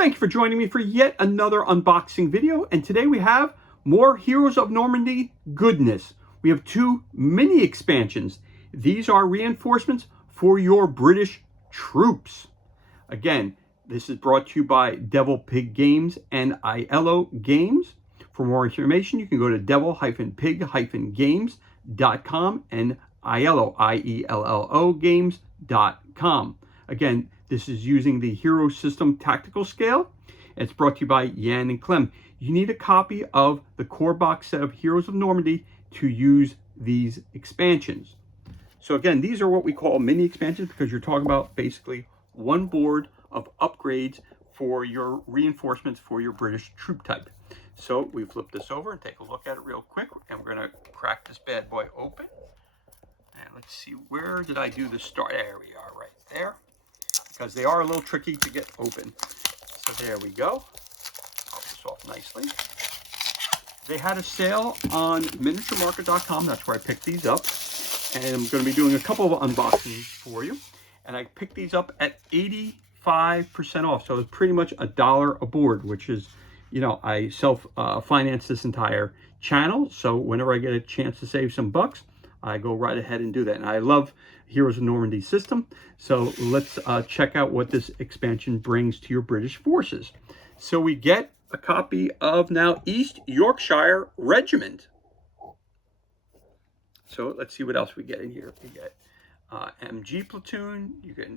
Thank you for joining me for yet another unboxing video. And today we have more Heroes of Normandy goodness. We have two mini expansions. These are reinforcements for your British troops. Again, this is brought to you by Devil Pig Games and IELO Games. For more information, you can go to devil-pig-games.com and IELO, I-E-L-L-O, games.com. Again, this is using the Hero System Tactical Scale. It's brought to you by Yan and Clem. You need a copy of the core box set of Heroes of Normandy to use these expansions. So again, these are what we call mini expansions because you're talking about basically one board of upgrades for your reinforcements for your British troop type. So we flip this over and take a look at it real quick, and we're going to crack this bad boy open. And let's see, where did I do the start? There we are, right there. Because they are a little tricky to get open. So there we go. Pop this off nicely. They had a sale on miniaturemarket.com. That's where I picked these up. And I'm going to be doing a couple of unboxings for you. And I picked these up at 85% off. So it's pretty much $1 a board, which is, you know, I self-finance this entire channel. So whenever I get a chance to save some bucks, I go right ahead and do that. And I love Heroes of Normandy system. So let's check out what this expansion brings to your British forces. So we get a copy of now East Yorkshire Regiment. So let's see what else we get in here. We get MG platoon, you get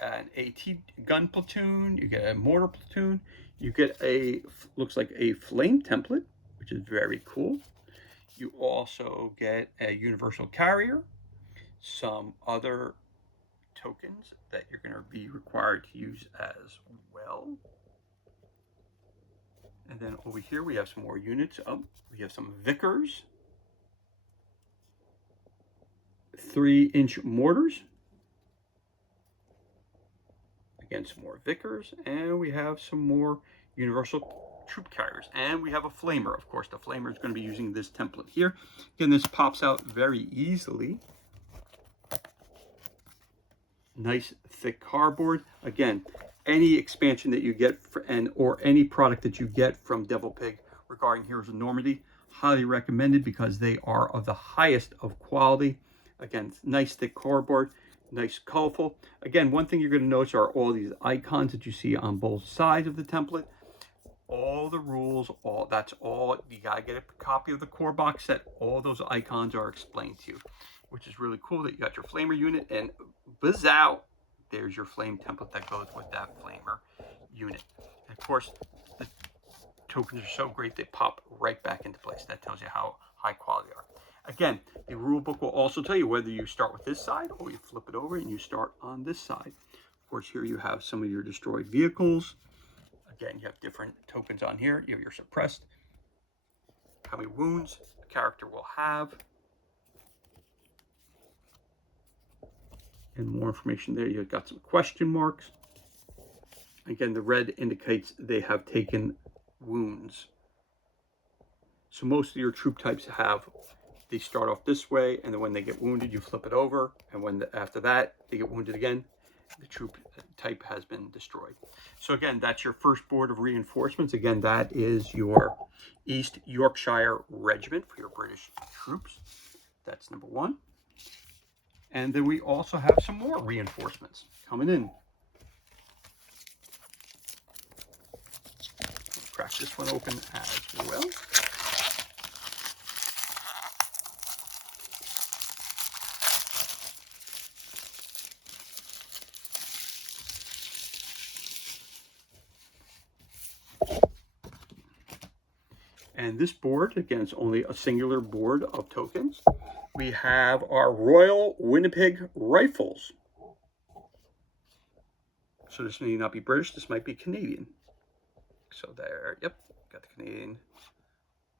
an AT gun platoon, you get a mortar platoon, you get a, looks like a flame template, which is very cool. You also get a universal carrier, some other tokens that you're going to be required to use as well. And then over here we have some more units. We have some Vickers, 3-inch mortars. Again, some more Vickers, and we have some more universal troop carriers, and we have a flamer. Of course, the flamer is going to be using this template here. Again, this pops out very easily. Nice thick cardboard. Again, any expansion that you get or any product that you get from Devil Pig regarding Heroes of Normandy, highly recommended because they are of the highest of quality. Again, nice thick cardboard, nice colorful. Again, one thing you're going to notice are all these icons that you see on both sides of the template. All the rules, that's all. You got to get a copy of the core box set. All those icons are explained to you, which is really cool that you got your flamer unit, and buzz out, there's your flame template that goes with that flamer unit. And of course, the tokens are so great, they pop right back into place. That tells you how high quality they are. Again, the rule book will also tell you whether you start with this side or you flip it over and you start on this side. Of course, here you have some of your destroyed vehicles. Again, you have different tokens on here. You have your suppressed, how many wounds the character will have, and more information there. You've got some question marks. Again, the red indicates they have taken wounds. So most of your troop types they start off this way, and then when they get wounded, you flip it over, and after that, they get wounded again, the troop type has been destroyed. So again, that's your first board of reinforcements. Again, that is your East Yorkshire Regiment for your British troops. That's number one. And then we also have some more reinforcements coming in. Let's crack this one open as well. And this board, again, it's only a singular board of tokens. We have our Royal Winnipeg Rifles. So this may not be British, this might be Canadian. So there, yep, got the Canadian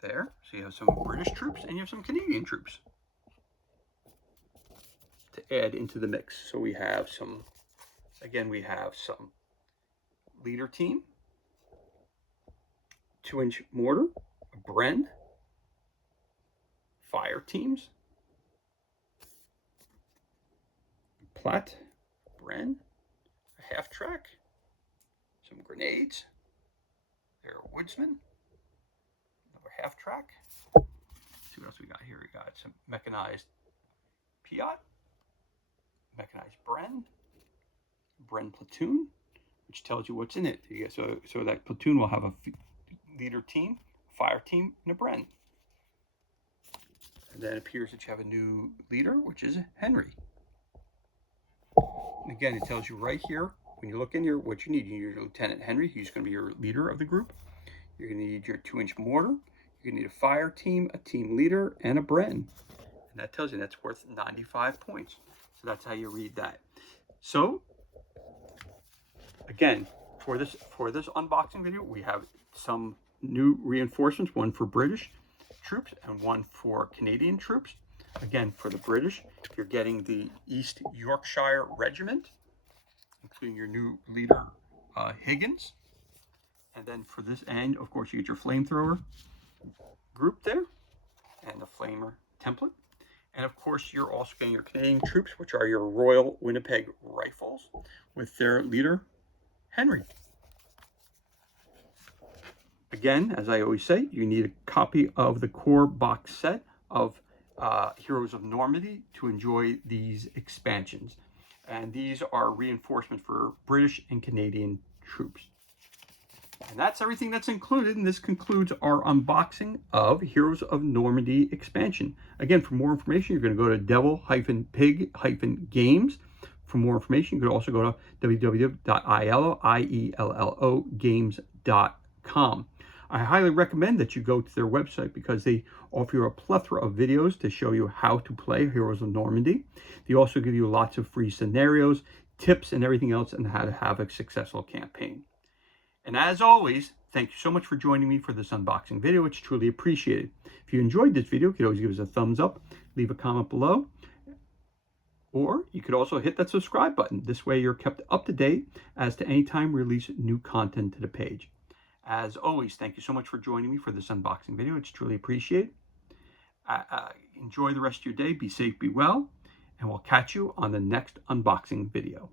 there. So you have some British troops and you have some Canadian troops to add into the mix. So we have some, again, we have some leader team, 2-inch mortar, a Bren, fire teams, Platt, Bren, a half track, some grenades. They're woodsman. Another half track. Let's see what else we got here. We got some mechanized Piat, mechanized Bren platoon, which tells you what's in it. So that platoon will have a leader team, fire team, and a Bren. And then it appears that you have a new leader, which is Henry. And again, it tells you right here, when you look in here, what you need. You need your Lieutenant Henry, who's going to be your leader of the group. You're going to need your 2-inch mortar. You're going to need a fire team, a team leader, and a Bren. And that tells you that's worth 95 points. So that's how you read that. So, again, for this unboxing video, we have some new reinforcements, one for British troops and one for Canadian troops. Again, for the British, you're getting the East Yorkshire Regiment, including your new leader, Higgins. And then for this end, of course, you get your flamethrower group there and the flamer template. And of course, you're also getting your Canadian troops, which are your Royal Winnipeg Rifles with their leader, Henry. Again, as I always say, you need a copy of the core box set of Heroes of Normandy to enjoy these expansions. And these are reinforcements for British and Canadian troops. And that's everything that's included, and this concludes our unboxing of Heroes of Normandy expansion. Again, for more information, you're going to go to devil-pig-games. For more information, you could also go to www.iellogames.com. I highly recommend that you go to their website because they offer you a plethora of videos to show you how to play Heroes of Normandy. They also give you lots of free scenarios, tips, and everything else on how to have a successful campaign. And as always, thank you so much for joining me for this unboxing video. It's truly appreciated. If you enjoyed this video, you could always give us a thumbs up, leave a comment below, or you could also hit that subscribe button. This way you're kept up to date as to any time we release new content to the page. As always, thank you so much for joining me for this unboxing video. It's truly appreciated. Enjoy the rest of your day. Be safe, be well, and we'll catch you on the next unboxing video.